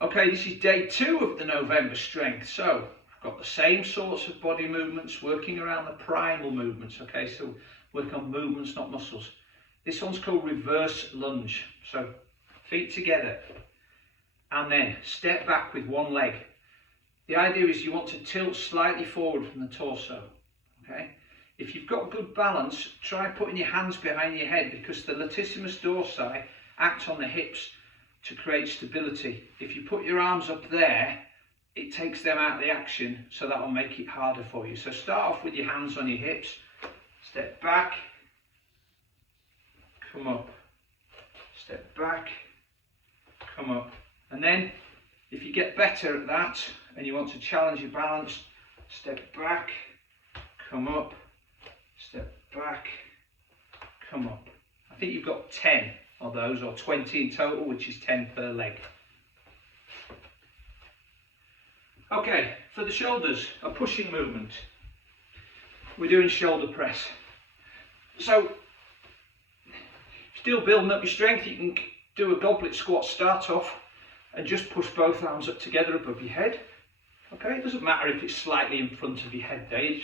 Okay, this is day 2 of the November strength. So I've got the same sorts of body movements working around the primal movements. Okay, so work on movements, not muscles. This one's called reverse lunge. So feet together and then step back with one leg. The idea is you want to tilt slightly forward from the torso. Okay, if you've got good balance, try putting your hands behind your head because the latissimus dorsi act on the hips to create stability. If you put your arms up there, it takes them out of the action, so that will make it harder for you. So start off with your hands on your hips, step back, come up, step back, come up. And then if you get better at that and you want to challenge your balance, step back, come up, step back, come up. I think you've got 10 of those, or 20 in total, which is 10 per leg. Okay, for the shoulders, a pushing movement. We're doing shoulder press. So, still building up your strength, you can do a goblet squat, start off, and just push both arms up together above your head. Okay, it doesn't matter if it's slightly in front of your head there. You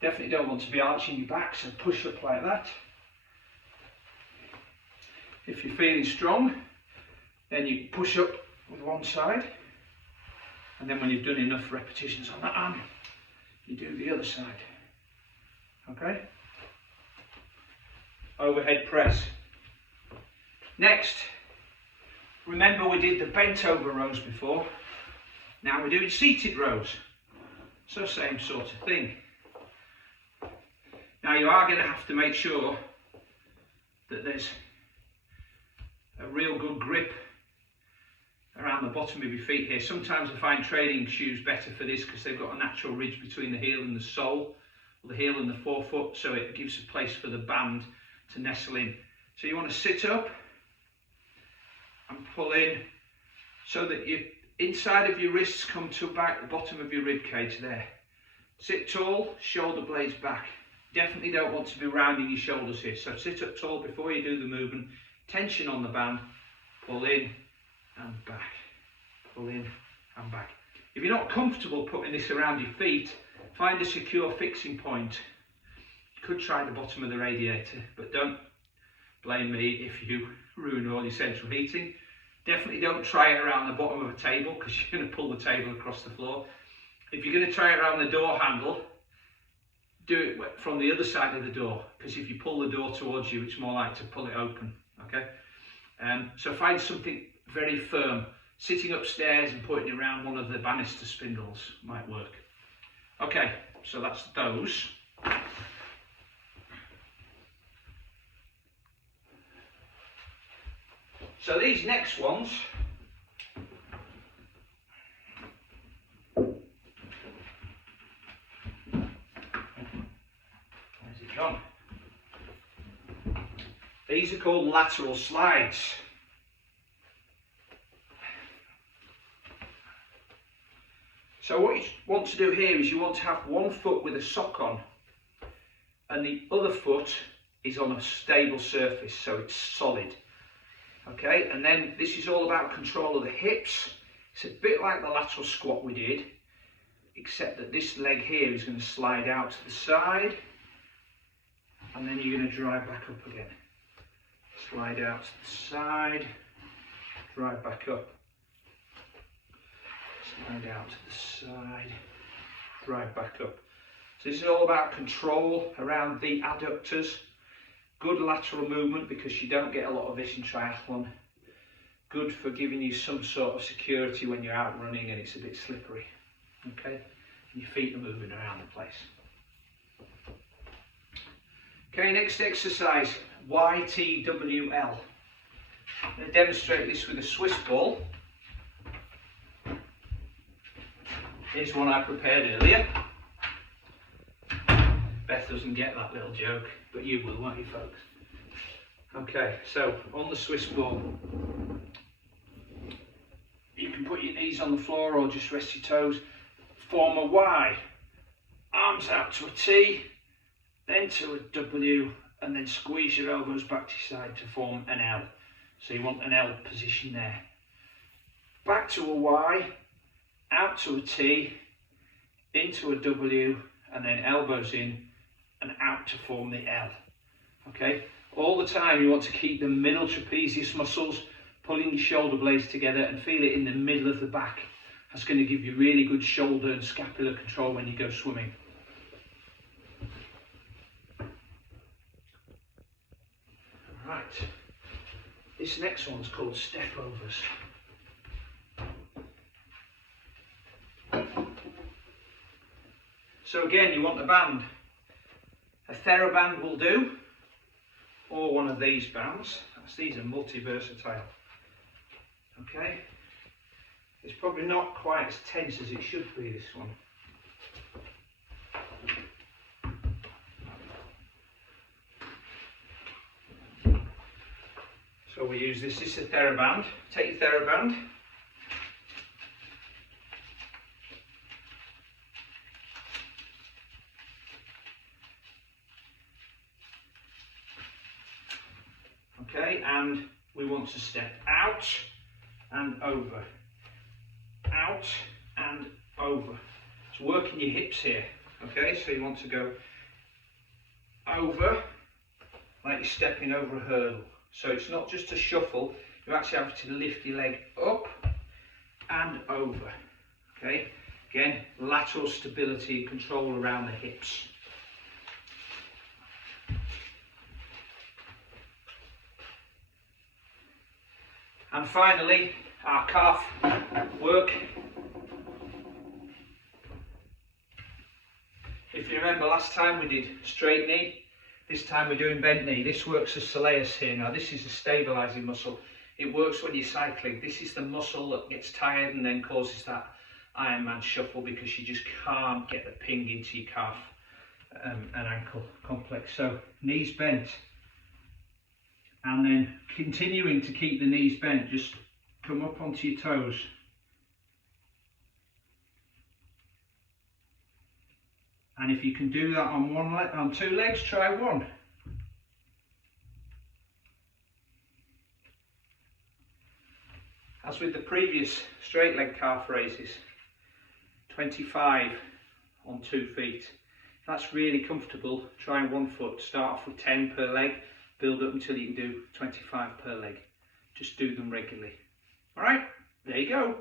definitely don't want to be arching your back, so push up like that. If you're feeling strong, then you push up with one side, and then when you've done enough repetitions on that arm, you do the other side. Okay? Overhead press. Next, remember we did the bent over rows before. Now we're doing seated rows. So same sort of thing. Now you are going to have to make sure that there's a real good grip around the bottom of your feet here. Sometimes I find training shoes better for this because they've got a natural ridge between the heel and the sole, or the heel and the forefoot, so it gives a place for the band to nestle in. So you want to sit up and pull in so that your inside of your wrists come to about the bottom of your rib cage there. Sit tall, shoulder blades back. Definitely don't want to be rounding your shoulders here, so sit up tall before you do the movement. Tension on the band, pull in and back, pull in and back. If you're not comfortable putting this around your feet, find a secure fixing point. You could try the bottom of the radiator, but don't blame me if you ruin all your central heating. Definitely don't try it around the bottom of a table because you're going to pull the table across the floor. If you're going to try it around the door handle, do it from the other side of the door, because if you pull the door towards you, it's more likely to pull it open. Okay, so find something very firm. Sitting upstairs and putting it around one of the banister spindles might work. Okay, so that's those. So these next ones, where's it gone? These are called lateral slides. So what you want to do here is you want to have one foot with a sock on and the other foot is on a stable surface, so it's solid. Okay, and then this is all about control of the hips. It's a bit like the lateral squat we did, except that this leg here is going to slide out to the side and then you're going to drive back up again. Slide out to the side, drive back up. Slide out to the side, drive back up. So this is all about control around the adductors. Good lateral movement because you don't get a lot of this in triathlon. Good for giving you some sort of security when you're out running and it's a bit slippery. Okay, and your feet are moving around the place. Okay, next exercise, YTWL. I'm going to demonstrate this with a Swiss ball. Here's one I prepared earlier. Beth doesn't get that little joke, but you will, won't you, folks? Okay, so on the Swiss ball, you can put your knees on the floor or just rest your toes. Form a Y, arms out to a T, then to a W, and then squeeze your elbows back to your side to form an L. So you want an L position there. back to a Y, out to a T, into a W, and then elbows in and out to form the L. Okay, all the time you want to keep the middle trapezius muscles pulling your shoulder blades together and feel it in the middle of the back. That's going to give you really good shoulder and scapular control when you go swimming. Right, this next one's called step overs. So again, you want a band. A TheraBand will do, or one of these bands. These are multi-versatile. Okay, it's probably not quite as tense as it should be, this one. So we use this is a TheraBand. Take your TheraBand. Okay, and we want to step out and over, out and over. It's working your hips here. Okay, so you want to go over like you're stepping over a hurdle. So it's not just a shuffle, you actually have to lift your leg up and over. Okay, again, lateral stability and control around the hips. And finally, our calf work. If you remember last time we did straight knee, this time we're doing bent knee. This works as soleus here. Now this is a stabilising muscle. It works when you're cycling. This is the muscle that gets tired and then causes that Ironman shuffle because you just can't get the ping into your calf and ankle complex. So knees bent. And then continuing to keep the knees bent, just come up onto your toes. And if you can do that on one leg, on two legs, try one. As with the previous straight leg calf raises, 25 on 2 feet. If that's really comfortable, try 1 foot. Start off with 10 per leg. Build up until you can do 25 per leg. Just do them regularly. All right, there you go.